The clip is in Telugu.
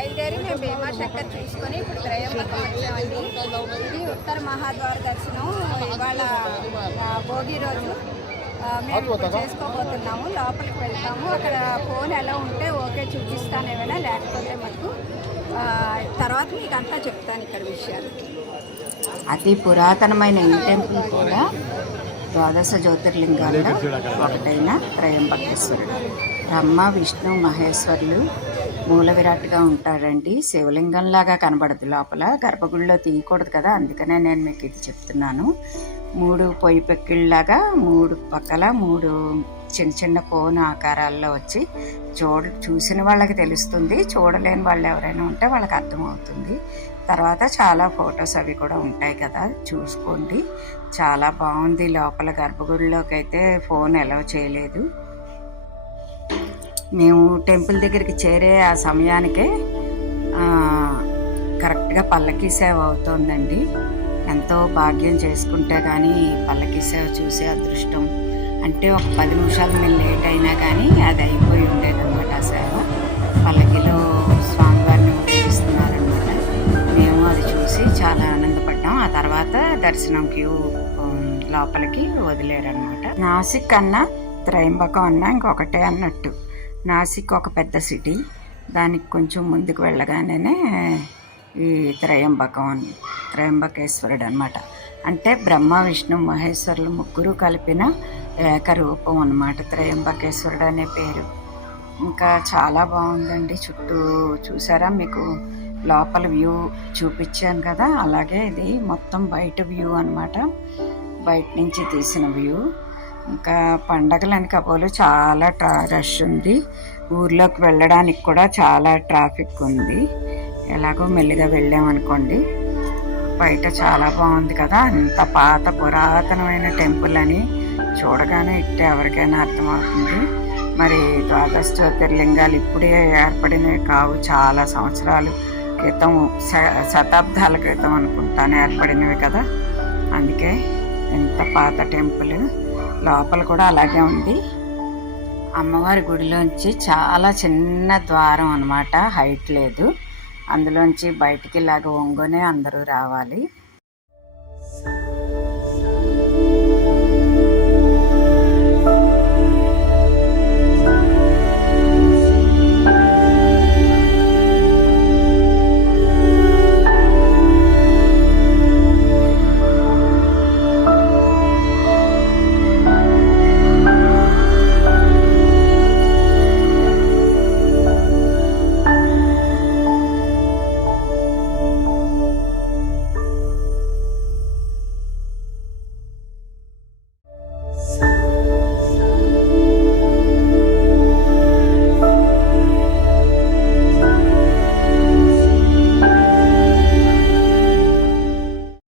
బయలుదేరి మేము భీమాశంకర్ చూసుకొని ఇప్పుడు త్రయంబకం వచ్చామండి. ఇది ఉత్తర మహాద్వార దర్శనం. ఇవాళ భోగి రోజు మేము ఇప్పుడు చేసుకోబోతున్నాము. లోపలికి వెళ్తాము. అక్కడ ఫోన్ ఎలా ఉంటే ఓకే చూపిస్తాను, ఏమైనా లేకపోతే మాకు తర్వాత మీకు అంతా చెప్తాను ఇక్కడ విషయాలు. అతి పురాతనమైన ఈ టెంపుల్ కూడా ద్వాదశ జ్యోతిర్లింగాల్లో ఒకటైన త్రయంబకేశ్వరుడు. బ్రహ్మ విష్ణు మహేశ్వరులు మూల విరాట్గా ఉంటాడండి. శివలింగంలాగా కనబడదు, లోపల గర్భగుడిలో తీయకూడదు కదా, అందుకనే నేను మీకు ఇది చెప్తున్నాను. 3 పొయ్యి పెక్కిళ్ళలాగా 3 పక్కల 3 చిన్న చిన్న కోన ఆకారాల్లో వచ్చి చూసిన వాళ్ళకి తెలుస్తుంది, చూడలేని వాళ్ళు ఎవరైనా ఉంటే వాళ్ళకి అర్థమవుతుంది. తర్వాత చాలా ఫొటోస్ అవి కూడా ఉంటాయి కదా, చూసుకోండి. చాలా బాగుంది. లోపల గర్భగుడిలోకి అయితే ఫోన్ అలౌ చేయలేదు. మేము టెంపుల్ దగ్గరికి చేరే ఆ సమయానికే కరెక్ట్గా పల్లకీ సేవ అవుతోందండి. ఎంతో భాగ్యం చేసుకుంటే కానీ పల్లకీ సేవ చూసే అదృష్టం, అంటే ఒక 10 నిమిషాలు మేము లేట్ అయినా కానీ అది అయిపోయి ఉండేదన్నమాట. ఆ సేవ పల్లకీలో స్వామివారిని ఉపయోగిస్తున్నారనమాట. మేము అది చూసి చాలా ఆనందపడ్డాం. ఆ తర్వాత దర్శనం క్యూ లోపలికి వదిలేరనమాట. నాసిక్ అన్నా త్రయంబకం అన్నా ఇంకొకటే అన్నట్టు. నాసిక్ ఒక పెద్ద సిటీ, దానికి కొంచెం ముందుకు వెళ్ళగానే ఈ త్రయంబకేశ్వరుడు అనమాట. అంటే బ్రహ్మ విష్ణు మహేశ్వరులు ముగ్గురు కలిపిన ఏకరూపం అనమాట త్రయంబకేశ్వరుడు అనే పేరు. ఇంకా చాలా బాగుందండి. చుట్టూ చూసారా, మీకు లోపల వ్యూ చూపించాను కదా, అలాగే ఇది మొత్తం బయట వ్యూ అనమాట, బయట నుంచి తీసిన వ్యూ. ఇంకా పండగలని కాబోలు చాలా రష్ ఉంది. ఊర్లోకి వెళ్ళడానికి కూడా చాలా ట్రాఫిక్ ఉంది. ఎలాగో మెల్లిగా వెళ్ళామనుకోండి. బయట చాలా బాగుంది కదా, అంత పాత పురాతనమైన టెంపుల్ అని చూడగానే ఇట్టే ఎవరికైనా అర్థమవుతుంది. మరి ద్వాదశ జ్యోతిర్లింగాలు ఇప్పుడే ఏర్పడినవి కావు, చాలా సంవత్సరాల క్రితం, శతాబ్దాల క్రితం అనుకుంటాను ఏర్పడినవి కదా, అందుకే ఎంత పాత టెంపుల్. లోపల కూడా అలాగే ఉంది. అమ్మవారి గుడిలోంచి చాలా చిన్న ద్వారం అనమాట, హైట్ లేదు. అందులోంచి బయటికి ఇలాగ వంగునే అందరూ రావాలి.